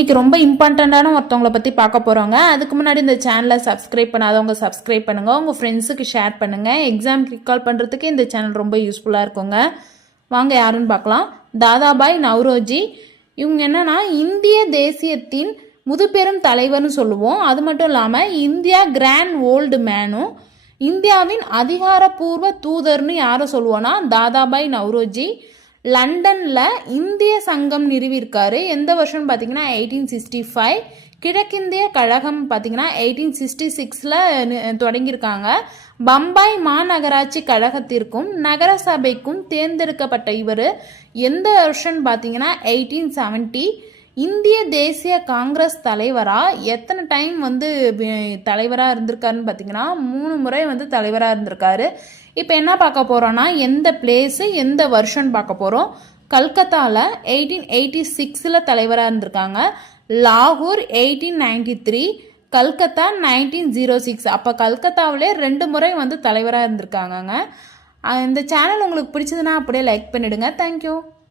இன்னைக்கு ரொம்ப இம்பார்ட்டண்ட்டான ஒருத்தவங்களை பற்றி பார்க்க போகிறோங்க. அதுக்கு முன்னாடி இந்த சேனலை சப்ஸ்கிரைப் பண்ணாதவங்க சப்ஸ்கிரைப் பண்ணுங்கள், உங்கள் ஃப்ரெண்ட்ஸுக்கு ஷேர் பண்ணுங்கள். எக்ஸாம் ரிகால் பண்ணுறதுக்கு இந்த சேனல் ரொம்ப யூஸ்ஃபுல்லாக இருக்குங்க. வாங்க யாருன்னு பார்க்கலாம். தாதாபாய் நவ்ரோஜி. இவங்க என்னன்னா இந்திய தேசியத்தின் முதுபெரும் தலைவர்னு சொல்லுவோம். அது மட்டும் இல்லாமல் இந்தியா கிராண்ட் ஓல்டு மேனும், இந்தியாவின் அதிகாரப்பூர்வ தூதர்னு யாரை சொல்லுவோன்னா தாதாபாய் நவ்ரோஜி. லண்டனில் இந்திய சங்கம் நிறுவியிருக்காரு. எந்த வருஷம்னு பார்த்தீங்கன்னா 1865. கிழக்கிந்திய கழகம் பார்த்தீங்கன்னா 1866 தொடங்கியிருக்காங்க. பம்பாய் மாநகராட்சி கழகத்திற்கும் நகர சபைக்கும் தேர்ந்தெடுக்கப்பட்ட இவர் எந்த வருஷம்னு பார்த்தீங்கன்னா 1870. இந்திய தேசிய காங்கிரஸ் தலைவராக எத்தனை டைம் தலைவராக இருந்திருக்காருன்னு பார்த்தீங்கன்னா 3 முறை தலைவராக இருந்திருக்காரு. இப்போ என்ன பார்க்க போகிறோன்னா எந்த பிளேஸு எந்த வருஷம்னு பார்க்க போகிறோம். கல்கத்தாவில் 1886 தலைவராக இருந்திருக்காங்க. லாகூர் 1893, கல்கத்தா 1906. அப்போ கல்கத்தாவிலே 2 முறை தலைவராக இருந்திருக்காங்கங்க. இந்த சேனல் உங்களுக்கு பிடிச்சதுன்னா அப்படியே லைக் பண்ணிவிடுங்க. தேங்க்யூ.